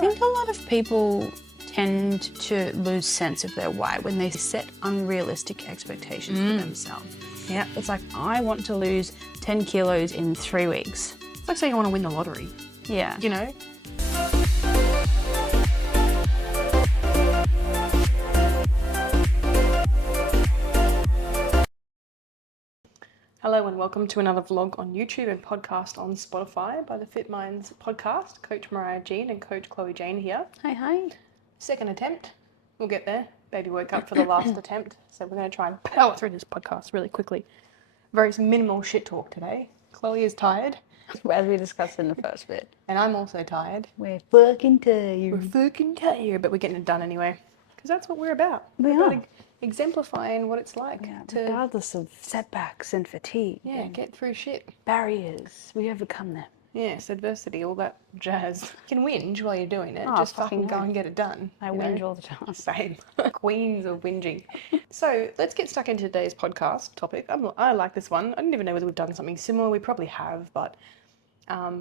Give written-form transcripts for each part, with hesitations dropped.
think a lot of people tend to lose sense of their why when they set unrealistic expectations for themselves. Yeah. It's like, I want to lose 10 kilos in 3 weeks. It's like saying I want to win the lottery, Yeah. you know? Hello and welcome to another vlog on YouTube and podcast on Spotify by the Fit Minds podcast. Coach Mariah Jean and Coach Chloe Jane here. Hi. Second attempt. We'll get there. Baby woke up for the last attempt. So we're going to try and power through this podcast really quickly. Very minimal shit talk today. Chloe is tired. As we discussed in the first bit. And I'm also tired. We're fucking tired. We're fucking tired, but we're getting it done anyway. Because that's what we're about. We We're are. about exemplifying what it's like to Regardless of setbacks and fatigue. And get through shit. barriers. We overcome them. Yes, adversity, all that jazz. You can whinge while you're doing it. Oh, Just fucking fucking go no. and get it done. I you whinge know? all the time. Same. Queens of whinging. So let's get stuck into today's podcast topic. I like this one. I don't even know whether we've done something similar. We probably have, but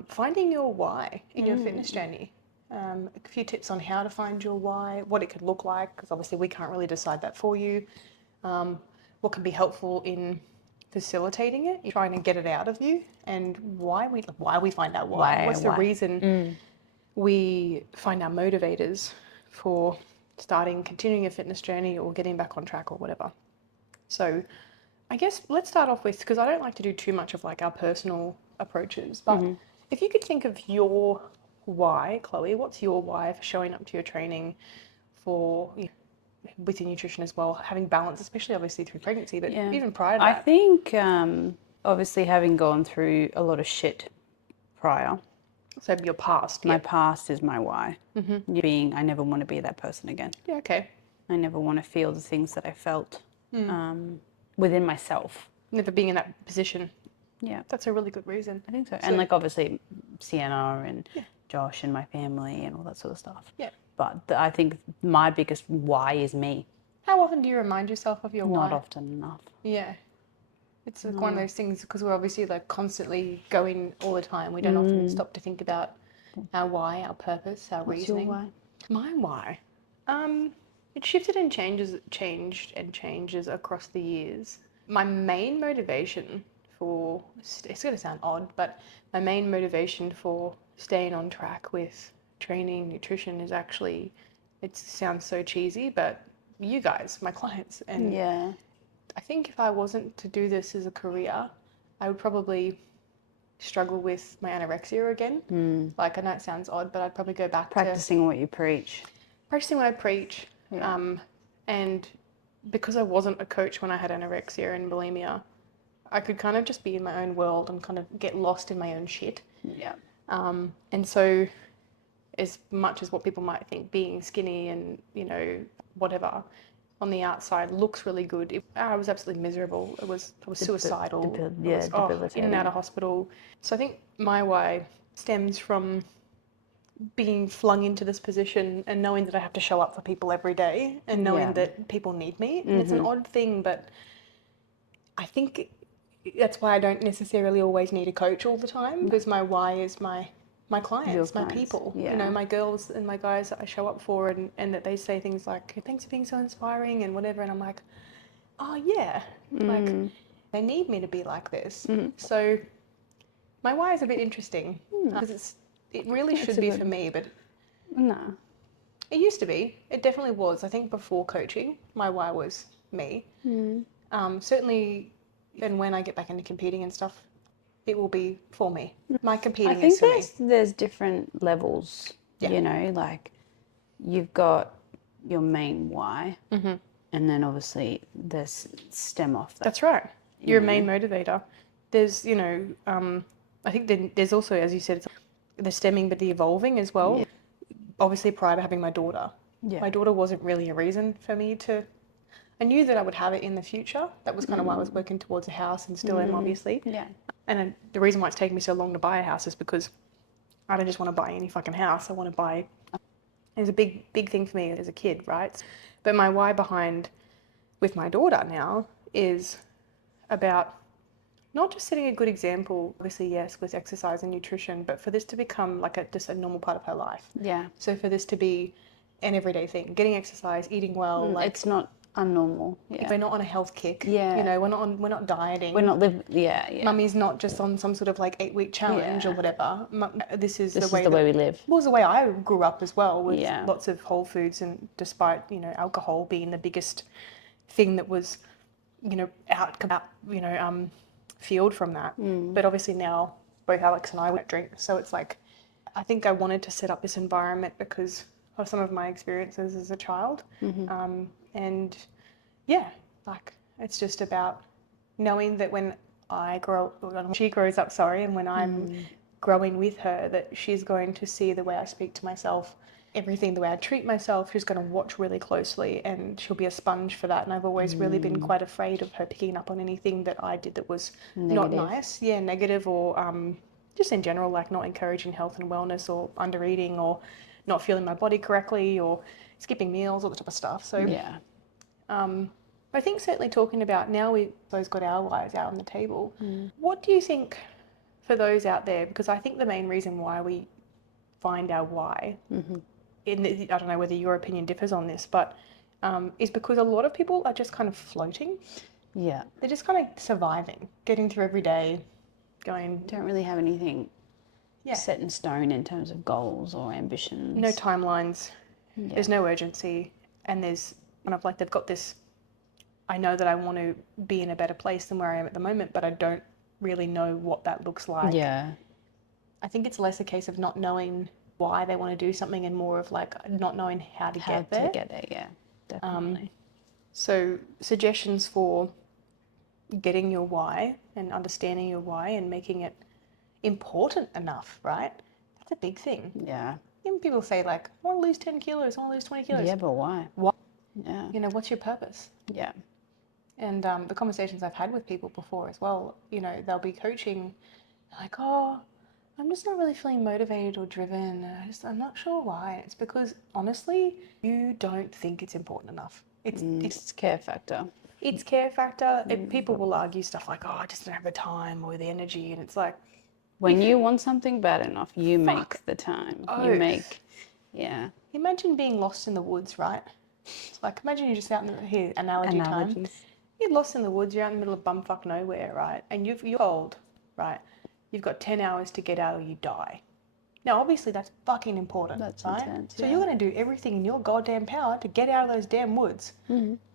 finding your why in your fitness journey. A few tips on how to find your why, what it could look like, because obviously we can't really decide that for you. What can be helpful in facilitating it, trying to get it out of you, and why we find out why. What's the reason we find our motivators for continuing a fitness journey or getting back on track or whatever. So I guess let's start off with, because I don't like to do too much of like our personal approaches, but if you could think of your why, Chloe, what's your why for showing up to your training for with your nutrition as well, having balance, especially obviously through pregnancy, but even prior to that? I think obviously having gone through a lot of shit prior, So your past. my past is my why. I never want to be that person again. Yeah, okay. I never want to feel the things that I felt within myself. Never being in that position. Yeah, That's a really good reason. I think so. And like obviously Sienna and Josh and my family and all that sort of stuff. Yeah. But I think my biggest why is me. How often do you remind yourself of your why? Not often enough. Yeah. It's like one of those things, because we're obviously like constantly going all the time. We don't often stop to think about our why, our purpose, our reasoning. What's your why? My why? It shifted and changes across the years. My main motivation for, it's going to sound odd, but my main motivation for staying on track with training, nutrition is actually, it sounds so cheesy, but you guys, my clients. And I think if I wasn't to do this as a career, I would probably struggle with my anorexia again. Like, I know it sounds odd, but I'd probably go back Practicing what you preach. Practicing what I preach. And because I wasn't a coach when I had anorexia and bulimia, I could kind of just be in my own world and kind of get lost in my own shit. Yeah. And so as much as what people might think being skinny and, whatever on the outside looks really good, I was absolutely miserable. I was suicidal. In and out of hospital. So I think my why stems from being flung into this position and knowing that I have to show up for people every day and knowing that people need me. And it's an odd thing, but I think that's why I don't necessarily always need a coach all the time, because my why is my clients, my people, my girls and my guys that I show up for, and that they say things like, thanks for being so inspiring and whatever. And I'm like, oh yeah, like they need me to be like this. So my why is a bit interesting because it really should be for me, but No. it used to be. It definitely was. I think before coaching, my why was me. Certainly, and when I get back into competing and stuff, it will be for me. My competing is for me. I think there's different levels, like you've got your main why, and then obviously there's stem off that. That's right. You're a main motivator. There's, I think there's also, as you said, it's the stemming but the evolving as well. Yeah. Obviously prior to having my daughter. Yeah. My daughter wasn't really a reason for me to... I knew that I would have it in the future. That was kind of why I was working towards a house and still am, obviously. Yeah. And the reason why it's taken me so long to buy a house is because I don't just want to buy any fucking house. I want to buy... It was a big thing for me as a kid, right? But my why behind with my daughter now is about not just setting a good example, obviously, yes, with exercise and nutrition, but for this to become like just a normal part of her life. Yeah. So for this to be an everyday thing, getting exercise, eating well, like It's not unnormal. Yeah. we're not on a health kick. Yeah. You know, we're not dieting. We're not living. Yeah. Yeah. Mummy's not just on some sort of like 8-week challenge or Yeah. whatever. This is This the is way the way we live. Well, it was the way I grew up as well, with Yeah. lots of whole foods, and despite, you know, alcohol being the biggest thing that was, you know, fueled from that. But obviously now both Alex and I won't drink, so it's like, I think I wanted to set up this environment because of some of my experiences as a child. And yeah, like it's just about knowing that when she grows up, and when I'm growing with her, that she's going to see the way I speak to myself, everything, the way I treat myself. She's going to watch really closely, and she'll be a sponge for that. And I've always really been quite afraid of her picking up on anything that I did that was not nice. Yeah, negative, or just in general, like not encouraging health and wellness, or under eating, or not feeling my body correctly, or skipping meals, all that type of stuff. So Yeah. I think certainly talking about, now we've both got our whys out on the table, what do you think for those out there? Because I think the main reason why we find our why, I don't know whether your opinion differs on this, but is because a lot of people are just kind of floating. Yeah. They're just kind of surviving, getting through every day, going... Don't really have anything set in stone in terms of goals or ambitions. No timelines. Yeah. There's no urgency. And there's kind of like, they've got this, I know that I want to be in a better place than where I am at the moment, but I don't really know what that looks like. Yeah. I think it's less a case of not knowing why they want to do something, and more of like not knowing how to get there. Yeah, definitely. So suggestions for getting your why and understanding your why and making it important enough, right? That's a big thing. Yeah. Even people say like, I want to lose 10 kilos, I want to lose 20 kilos. Yeah, but why? Why? Yeah. You know, what's your purpose? Yeah. And the conversations I've had with people before as well, you know, they'll be coaching, like, oh, I'm just not really feeling motivated or driven. I'm not sure why. It's because, honestly, you don't think it's important enough. It's care factor. It's care factor. People will argue stuff like, oh, I just don't have the time or the energy. And it's like... When you want something bad enough, you make the time. You make... Yeah. Imagine being lost in the woods, right? It's like, imagine you're just out in the... Here, analogy time. You're lost in the woods, you're out in the middle of bumfuck nowhere, right? And you're cold, right? You've got 10 hours to get out or you die. Now, obviously, that's fucking important, that's right? Intense, so you're going to do everything in your goddamn power to get out of those damn woods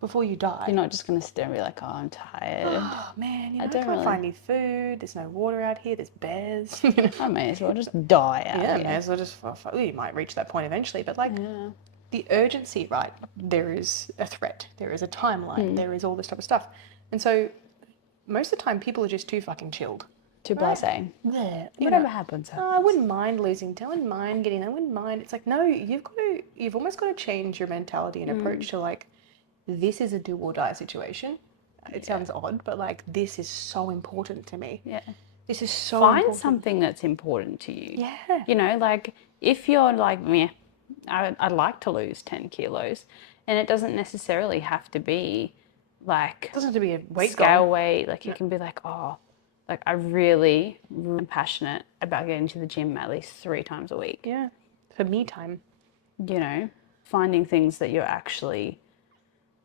before you die. You're not just going to sit there and be like, oh, I'm tired. Oh, man, you know, I can't find any food. There's no water out here. There's bears. You know? I may as well just die out here. Yeah, may as well just... you might reach that point eventually, but like... Yeah. The urgency, right? There is a threat. There is a timeline. There is all this type of stuff. And so most of the time people are just too fucking chilled. Too blasé. Yeah. Whatever happens. Oh, I wouldn't mind losing. I wouldn't mind getting... I wouldn't mind. It's like, no, you've almost got to change your mentality and approach to like, this is a do or die situation. It sounds odd, but like, this is so important to me. Yeah. This is so important. important. Find something that's important to you. Yeah. You know, like if you're like, meh, I'd like to lose 10 kilos, and it doesn't necessarily have to be like... It doesn't have to be a weight scale weight. Like it can be like, oh, like I really am passionate about getting to the gym at least 3 times a week. Yeah. For me time. You know, finding things that you're actually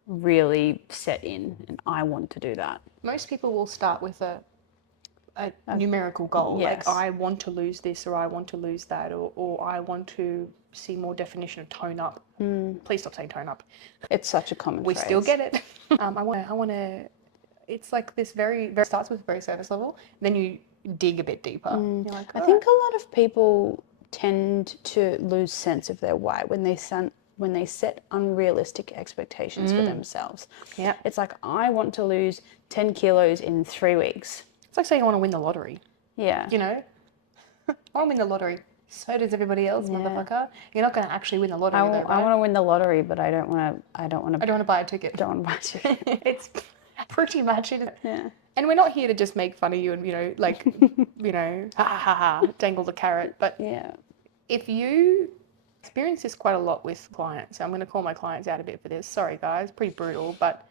really set in, and I want to do that. Most people will start with a numerical goal. Yes. Like, I want to lose this, or I want to lose that, or I want to see more definition of tone up. Please stop saying tone up. It's such a common We phrase. still get it. I want to, it's like this very starts with very surface level, then you dig a bit deeper. You're like, I think a lot of people tend to lose sense of their why when they set unrealistic expectations for themselves. Yeah. It's like, I want to lose 10 kilos in 3 weeks. It's like saying I want to win the lottery. Yeah. You know? I want to win the lottery. So does everybody else, motherfucker. You're not going to actually win the lottery, though, right? I want to win the lottery, but I don't want to buy a ticket. Don't want to buy a ticket. It's pretty much it. Yeah. And we're not here to just make fun of you and, you know, like, you know, ha ha ha, dangle the carrot. But yeah, if you experience this quite a lot with clients, I'm going to call my clients out a bit for this. Sorry, guys, pretty brutal. But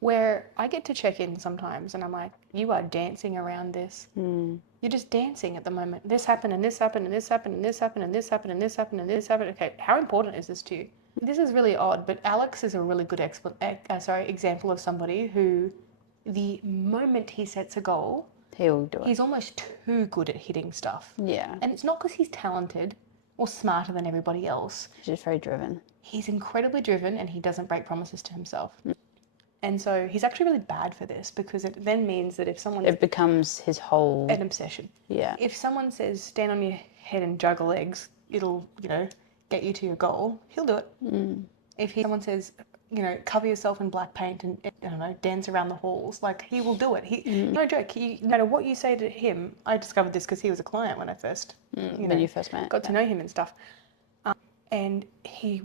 where I get to check in sometimes and I'm like, you are dancing around this. You're just dancing at the moment. This happened and this happened and this happened and this happened and this happened and this happened and this happened. Okay, how important is this to you? This is really odd, but Alex is a really good example of somebody who, the moment he sets a goal, He'll do it. he's almost too good at hitting stuff. Yeah. And it's not because he's talented or smarter than everybody else. He's just very driven. He's incredibly driven and he doesn't break promises to himself. And so he's actually really bad for this, because it then means that if someone... It becomes his whole... an obsession. Yeah. If someone says, stand on your head and juggle eggs, it'll, get you to your goal, he'll do it. If someone says, cover yourself in black paint and, I don't know, dance around the halls, like, he will do it. No joke, no matter what you say to him, I discovered this because he was a client when I first, when you first met. got to know him and stuff. And he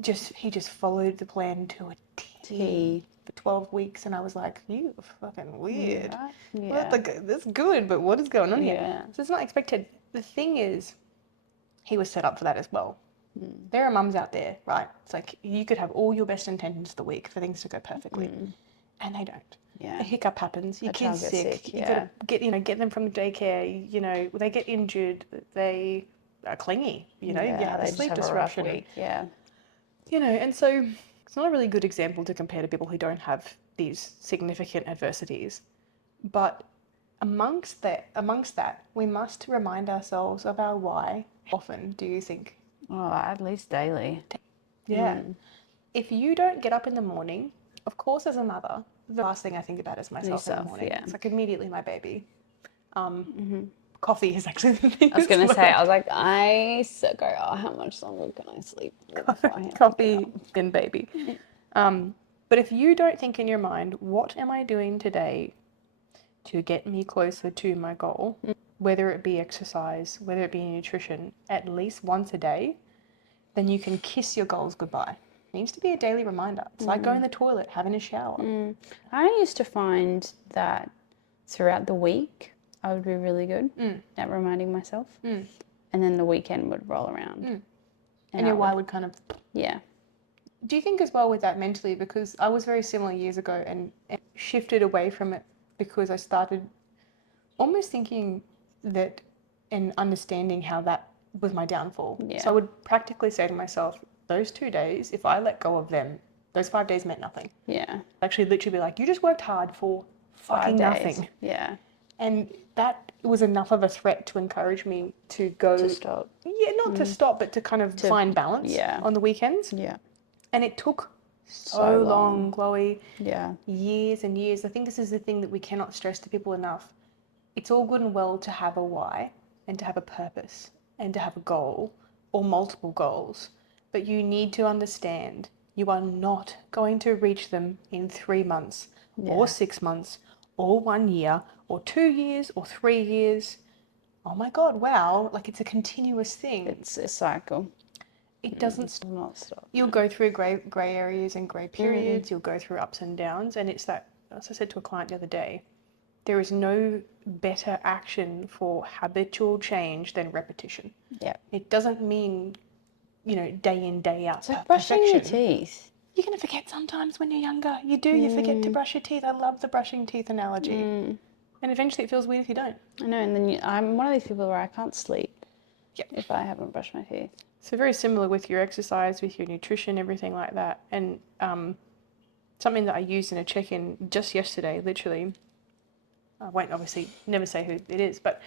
just followed the plan to a T. For 12 weeks, and I was like, you are fucking weird. Yeah. That's good, but what is going on here? Yeah. So it's not expected. The thing is, he was set up for that as well. There are mums out there, right? It's like, you could have all your best intentions of the week for things to go perfectly, and they don't. Yeah. A hiccup happens, your kid's child sick, gets sick, you gotta get them from the daycare, they get injured, they are clingy, you have a they sleep just have a rough disruption. week. Yeah. And so it's not a really good example to compare to people who don't have these significant adversities. But amongst that, we must remind ourselves of our why. Often, do you think? Oh, at least daily. Yeah. If you don't get up in the morning, of course, as a mother, the last thing I think about is myself in the morning. Yeah. It's like immediately my baby. Coffee is actually the thing. I was going to say, I was like, how much longer can I sleep? Coffee and baby. But if you don't think in your mind, what am I doing today to get me closer to my goal, whether it be exercise, whether it be nutrition, at least once a day, then you can kiss your goals goodbye. It needs to be a daily reminder. It's like going to the toilet, having a shower. I used to find that throughout the week, I would be really good at reminding myself. And then the weekend would roll around. And your why would kind of... Yeah. Do you think as well with that mentally, because I was very similar years ago and shifted away from it because I started almost thinking that and understanding how that was my downfall. Yeah. So I would practically say to myself, those 2 days, if I let go of them, those 5 days meant nothing. Yeah. I'd actually literally be like, you just worked hard for fucking 5 days. nothing. Yeah. And that was enough of a threat to encourage me to go... To stop. Yeah, not to stop, but to kind of find balance on the weekends. Yeah. And it took so long, Chloe. Yeah. Years and years. I think this is the thing that we cannot stress to people enough. It's all good and well to have a why and to have a purpose and to have a goal or multiple goals. But you need to understand you are not going to reach them in 3 months or 6 months or 1 year or 2 years or 3 years. Oh my God, wow. Like, it's a continuous thing. It's a cycle. It doesn't not stop. You'll go through grey areas and grey periods. You'll go through ups and downs. And it's that, as I said to a client the other day, there is no better action for habitual change than repetition. Yeah. It doesn't mean, day in, day out. It's like brushing your perfection. teeth. You're going to forget sometimes when you're younger. You do. You forget to brush your teeth. I love the brushing teeth analogy. And eventually it feels weird if you don't. I know. And then I'm one of these people where I can't sleep if I haven't brushed my teeth. So very similar with your exercise, with your nutrition, everything like that. And something that I used in a check-in just yesterday, literally, I won't obviously never say who it is, but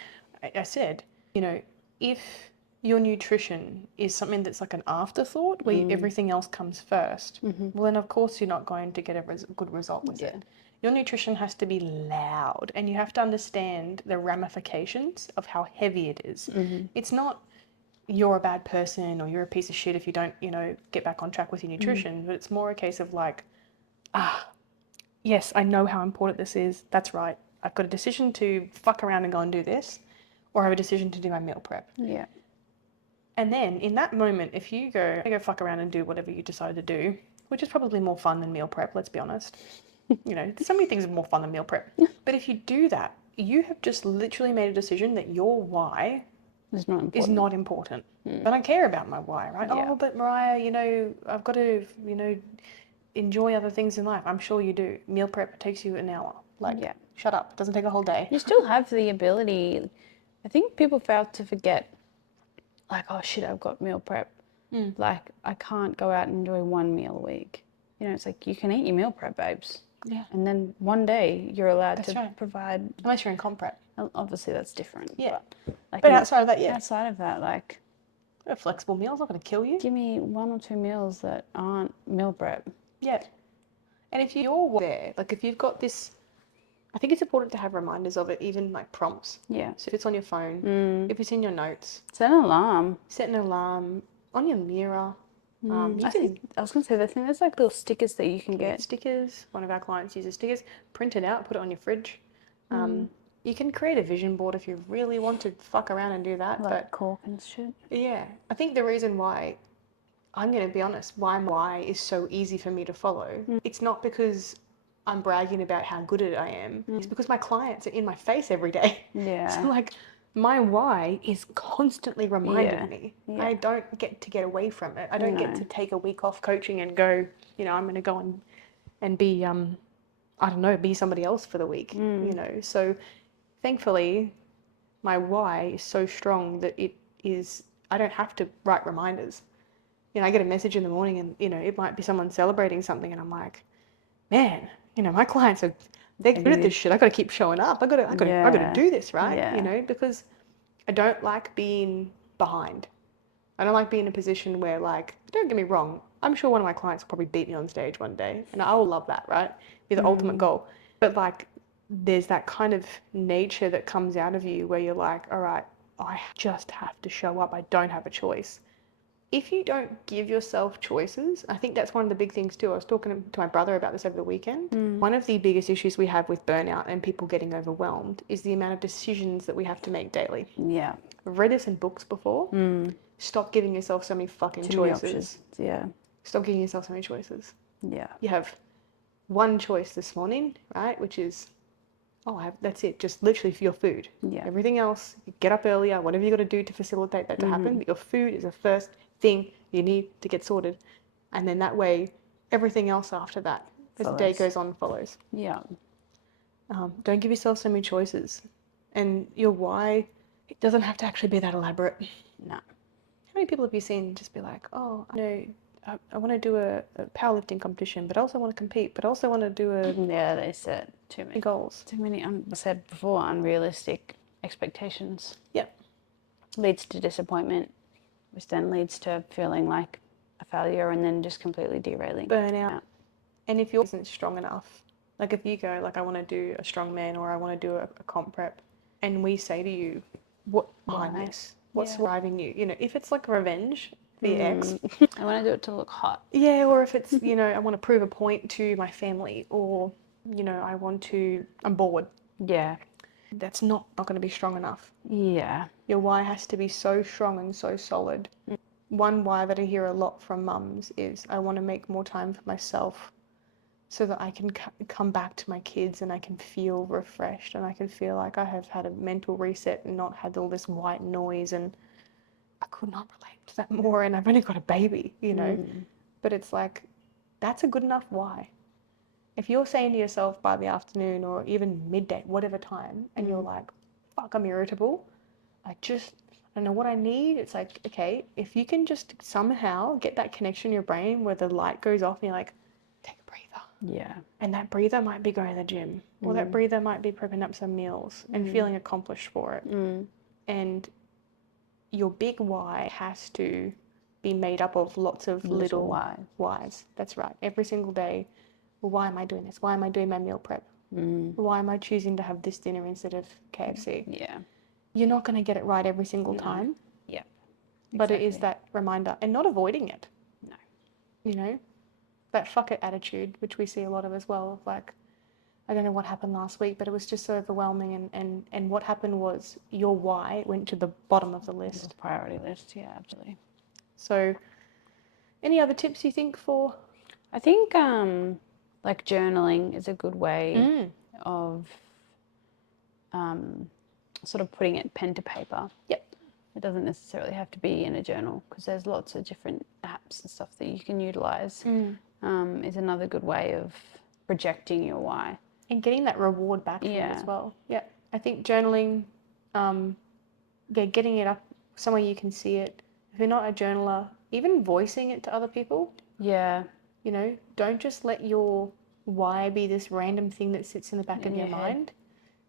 I said, if your nutrition is something that's like an afterthought where everything else comes first, well then of course you're not going to get a good result with it. Your nutrition has to be loud and you have to understand the ramifications of how heavy it is. It's not you're a bad person or you're a piece of shit if you don't, get back on track with your nutrition, but it's more a case of like, yes, I know how important this is. That's right. I've got a decision to fuck around and go and do this, or I have a decision to do my meal prep. Yeah. And then in that moment, if you go fuck around and do whatever you decide to do, which is probably more fun than meal prep, let's be honest. So many things are more fun than meal prep. But if you do that, you have just literally made a decision that your why is not important. I don't care about my why, right? Yeah. Oh, but Mariah, I've got to, enjoy other things in life. I'm sure you do. Meal prep takes you an hour. Like, Yeah. shut up. It doesn't take a whole day. You still have the ability. I think people fail to forget, like, oh shit, I've got meal prep. Like, I can't go out and enjoy one meal a week. You know, it's like you can eat your meal prep, babes. Yeah. And then one day you're allowed That's to right. provide. Unless you're in comp prep. Obviously, that's different. Yeah. Like, But outside of that, yeah. outside of that, like, A flexible meal's not going to kill you. give me 1 or 2 meals that aren't meal prep. Yeah. And if you're there, like if you've got this, I think it's important to have reminders of it, even like prompts. Yeah. So if it's on your phone, if it's in your notes, Set an alarm. set an alarm on your mirror. I was going to say, there's like little stickers that you can get. Stickers. One of our clients uses stickers. Print it out, put it on your fridge. You can create a vision board if you really want to fuck around and do that. Like But cork and shit. yeah, I think the reason why, I'm going to be honest, why is so easy for me to follow, it's not because I'm bragging about how good at it I am. It's because my clients are in my face every day. Yeah. So like my why is constantly reminding me. Yeah. I don't get to get away from it. I don't get to take a week off coaching and go, you know, I'm going to go and be, I don't know, be somebody else for the week, you know. So thankfully, my why is so strong that I don't have to write reminders. You know, I get a message in the morning and, you know, it might be someone celebrating something and I'm like, man, you know, my clients they're good at this shit. I got to keep showing up. I got to do this, right? Yeah. You know, because I don't like being behind. I don't like being in a position where, like, don't get me wrong, I'm sure one of my clients will probably beat me on stage one day and I will love that, right? Be the ultimate goal. But like, there's that kind of nature that comes out of you where you're like, all right, I just have to show up. I don't have a choice. If you don't give yourself choices, I think that's one of the big things too. I was talking to my brother about this over the weekend. One of the biggest issues we have with burnout and people getting overwhelmed is the amount of decisions that we have to make daily. Yeah. I've read this in books before. Stop giving yourself so many fucking choices. Yeah. Stop giving yourself so many choices. Yeah. You have one choice this morning, right? Which is, that's it. Just literally for your food. Yeah. Everything else, you get up earlier, whatever you got to do to facilitate that to happen. But your food is the first thing you need to get sorted. And then that way, everything else after that, as the day goes on, follows. Yeah. Don't give yourself so many choices. And your why, it doesn't have to actually be that elaborate. No. How many people have you seen just be like, oh, I know, I want to do a powerlifting competition, but I also want to compete, but I also want to do Yeah, they set too many goals. Too many, I said before, unrealistic expectations. Yep. Leads to disappointment, which then leads to feeling like a failure and then just completely derailing. Burnout. And if yours isn't strong enough, like if you go, like, I want to do a strongman or I want to do a comp prep, and we say to you, what behind this? What's driving you? You know, if it's like revenge for your ex. I want to do it to look hot. Yeah, or if it's, you know, I want to prove a point to my family, or, you know, I'm bored. Yeah. That's not going to be strong enough. Yeah. Your why has to be so strong and so solid. One why that I hear a lot from mums is, I want to make more time for myself so that I can come back to my kids and I can feel refreshed and I can feel like I have had a mental reset and not had all this white noise. And I could not relate to that more, and I've only got a baby, you know. But it's like, that's a good enough why. If you're saying to yourself by the afternoon or even midday, whatever time, and you're like, fuck, I'm irritable, I don't know what I need. It's like, okay, if you can just somehow get that connection in your brain where the light goes off and you're like, take a breather. Yeah. And that breather might be going to the gym, or that breather might be prepping up some meals and feeling accomplished for it. And your big why has to be made up of lots of little whys. That's right. Every single day, well, why am I doing this? Why am I doing my meal prep? Why am I choosing to have this dinner instead of KFC? Yeah. You're not going to get it right every single time. Yeah. But it is that reminder, and not avoiding it. No. You know, that fuck it attitude, which we see a lot of as well, of like, I don't know what happened last week, but it was just so overwhelming. And what happened was your why went to the bottom of the list. Priority list, yeah, absolutely. So, any other tips you think for? I think like journaling is a good way of sort of putting it pen to paper. Yep. It doesn't necessarily have to be in a journal because there's lots of different apps and stuff that you can utilize. is another good way of projecting your why. And getting that reward back from it as well. Yeah. I think journaling, getting it up somewhere you can see it. If you're not a journaler, even voicing it to other people. Yeah. You know, don't just let your why be this random thing that sits in the back of your mind.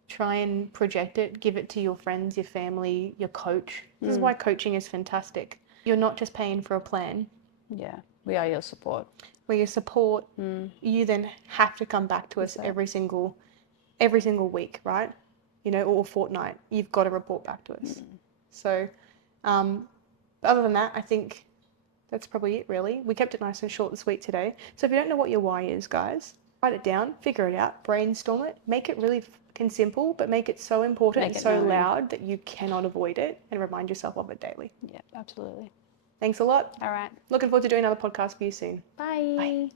Try and project it, give it to your friends, your family, your coach. This is why coaching is fantastic. You're not just paying for a plan. Yeah, we are your support. We're your support. You then have to come back to us every single week, right? You know, or fortnight. You've got to report back to us. So, other than that, I think that's probably it, really. We kept it nice and short and sweet today. So if you don't know what your why is, guys, write it down, figure it out, brainstorm it, make it really simple, but make it so important and so loud that you cannot avoid it, and remind yourself of it daily. Yeah, absolutely. Thanks a lot. All right. Looking forward to doing another podcast for you soon. Bye. Bye.